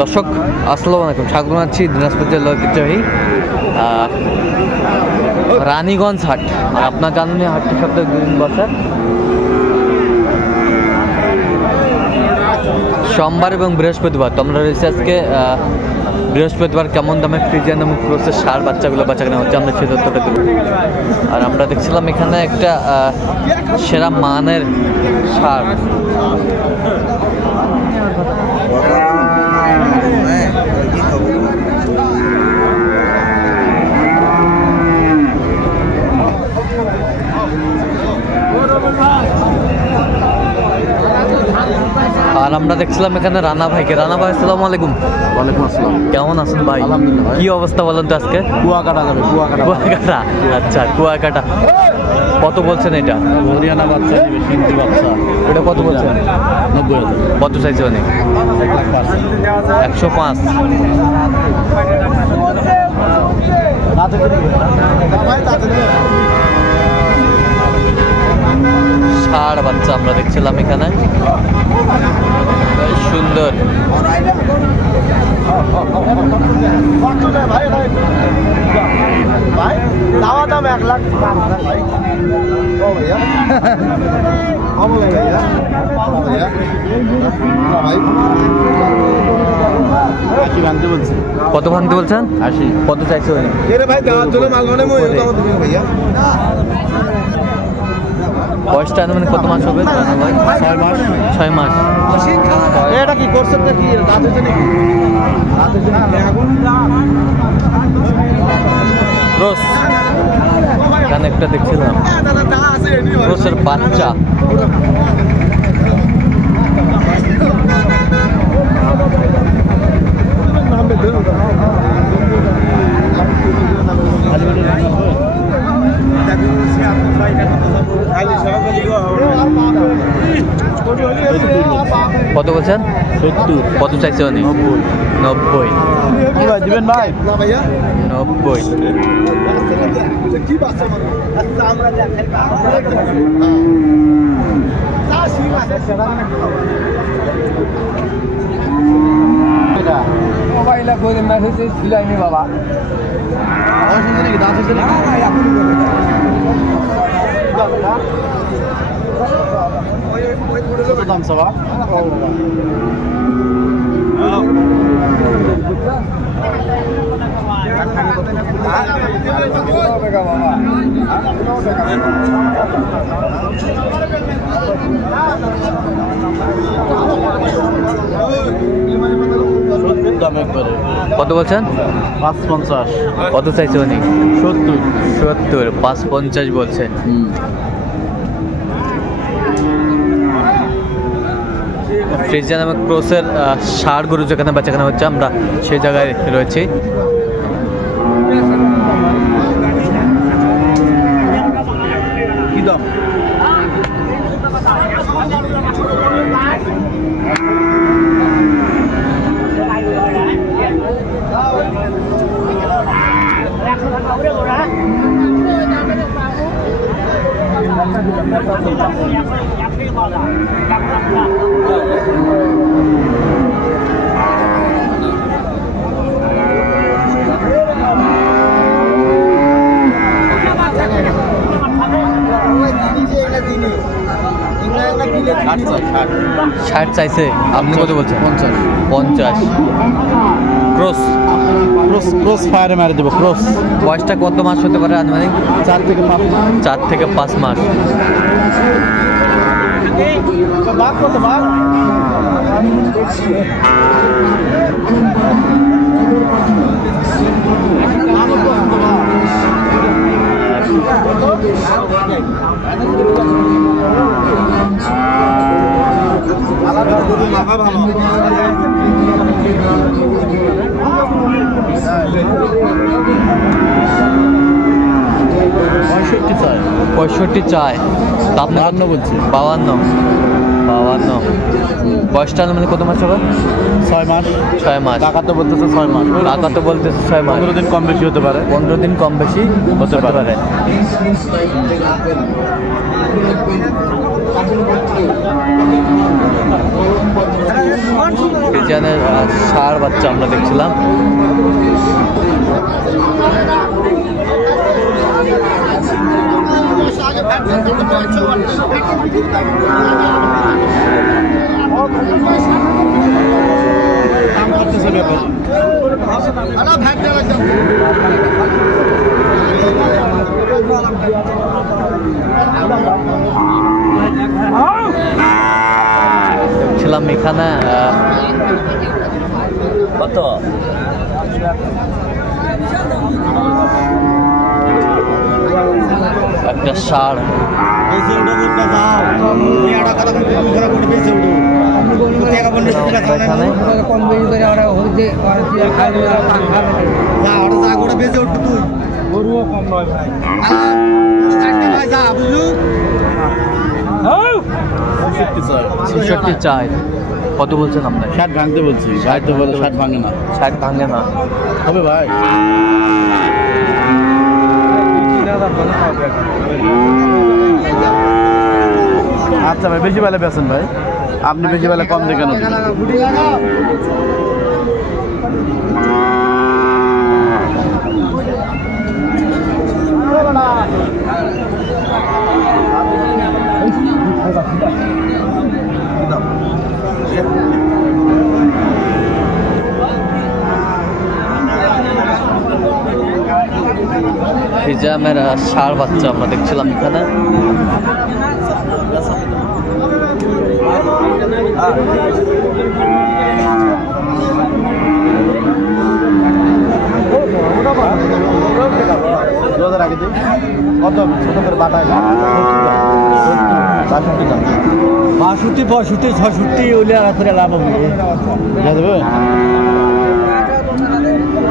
দর্শক আসসালামু আলাইকুম, স্বাগত জানাচ্ছি দিনাজপুর জেলার ঐতিহ্যবাহী রানীগঞ্জ হাট। আর আপনার জানেন হাটটি সপ্তাহে 2 দিন বসে, সোমবার এবং বৃহস্পতিবার। তো আমরা রয়েছি আজকে বৃহস্পতিবার। কেমন দামে ফ্রিজিয়ান এবং ক্রসের সার বাচ্চাগুলো বাচ্চাকেনা হচ্ছে আমরা সেই তথ্যটা দেব। আর আমরা দেখছিলাম এখানে একটা সেরা মানের সার। আর আমরা দেখছিলাম এখানে রানা ভাইকে। রানা ভাই আসসালামু আলাইকুম। ওয়ালাইকুম আসসালাম। কেমন আছেন ভাই? আলহামদুলিল্লাহ। কি অবস্থা বলেন তো আজকে? কুয়াকাটা যাবে, কুয়াকাটা। আচ্ছা, কুয়াকাটা কত বলছেন এটা? হরিয়ানা বাচ্চা নেবে, সিন্ধি বাচ্চা। এটা কত বলছেন? 90,000। কত চাইছে অনেক? 105। ষাড় বাচ্চা আমরা দেখছিলাম এখানে, বেশ সুন্দর। দাম 1 লাখ। কত ভাঙতে বলছেন? 80। কত চাইছে বয়সটা মানে কত মাস হবে? 6 মাস। 6 মাস। এটা কি করছে নাকি? ক্রস এখানে একটা দেখছিলাম, ক্রসের বাচ্চা। কত বলছেন? 70। কত চাইছে উনি? 90। দিবেন ভাই? 90। মোবাইলে করে মেসেজ ছিলাম বাবা। দাম সবা কত বলছেন? 550। কত চাইছে উনি? 70। 550 বলছে। ফ্রিজিয়ান এবং ক্রসের ষাড় গরু যেখানে বেচাকেনা হচ্ছে আমরা সেই জায়গায় রয়েছি। কি দাম? ষাট চাইছে। আপনি কত বলছেন? 50। ক্রস ক্রস ফায়ারে মারে দেবো। ক্রস বয়সটা কত মাস হতে পারে আনুমানিক? 4 থেকে 5 মাস। 4 থেকে 5 মাস। পঁয়ষট্টি চায়। আপনি 52 বলছি। 52। বয়সটা মানে কত মাস হবে? 6 মাস। 6 মাস। টাকা তো বলতেছে 6 মাস। টাকা তো বলতেছে 6 মাস। 15 দিন কম বেশি হতে পারে। 15 দিন কম বেশি হতে পারে। ফ্রিজিয়ানের ষাঁড় বাচ্চা আমরা দেখছিলাম। দেখছিলাম এখানে কত একটা ষাঁড় ছেষট্টি চাই। কত বলছেন আপনার? 60 ভাঙতে বলছি, ভাই তো বলে 60 ভাঙে না। 60 ভাঙে না হবে ভাই। আচ্ছা ভাই, বেশি বেলা বেছেন ভাই, আপনি বেশি বেলা কম দিয়ে কেন দিবেন? ফ্রিজিয়ানের ষাঁড় বাচ্চা আমরা দেখছিলাম এখানে। কত ছোট করে বাটা 62, 65, 66 ওইলে করে লাভ হবে।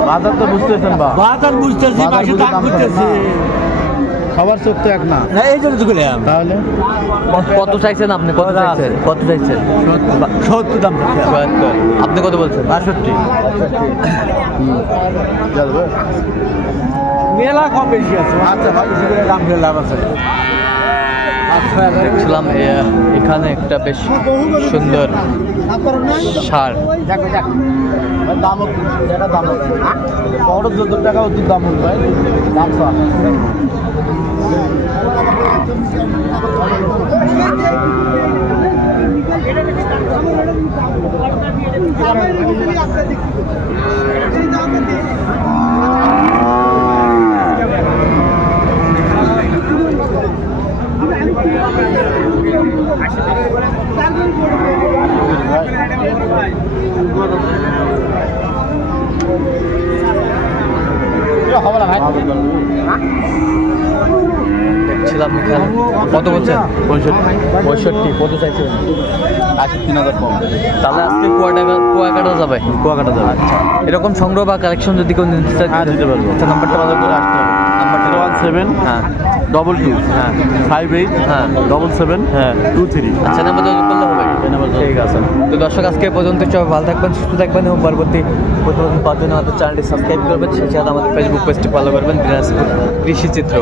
বাজার তো বুঝতেছেন, বাজার বুঝতেছি, দাম বুঝতেছি, সবার চোখ তো এক না, এই জন্য তো গেলাম। তাহলে কত চাইছেন আপনি? কত চাইছেন? কত চাইছেন? 70 দাম। 72। আপনি কত বলছেন? 62। মেলা কম বেশি আছে। আচ্ছা ভাই, দাম ফেলে লাভ আছে। দেখছিলাম এখানে একটা বেশ সুন্দর ষাঁড়। দাম দাম বড় 14 টাকা ওদের দাম ভাই, দাম দেখছিলাম এখানে। কত বলছেন? 65। কত চাইছেন? 3000 কম। তাহলে আজকে কুয়াকাটা যাবে। কুয়াকাটা যাবে। আচ্ছা, এরকম সংগ্রহ বা কালেকশন যদি কেউ নিতে চায় দিতে পারবো। আচ্ছা, নাম্বারটা ভালো করে আসতে হবে। নাম্বারটা 017 হ্যাঁ 22 হ্যাঁ 58 হ্যাঁ 77 হ্যাঁ 23। আচ্ছা, নাম্বার যোগাযোগ করলে হবে। ঠিক আছে। তো দর্শক, আজকে পর্যন্ত সবাই ভালো থাকবেন, সুস্থ থাকবেন এবং পরবর্তী প্রতিবেদন পাওয়ার জন্য আমাদের চ্যানেলটি সাবস্ক্রাইব করবেন। সেই সাথে আমাদের ফেসবুক পেজটি ফলো করবেন, দিনাজপুর কৃষি চিত্র।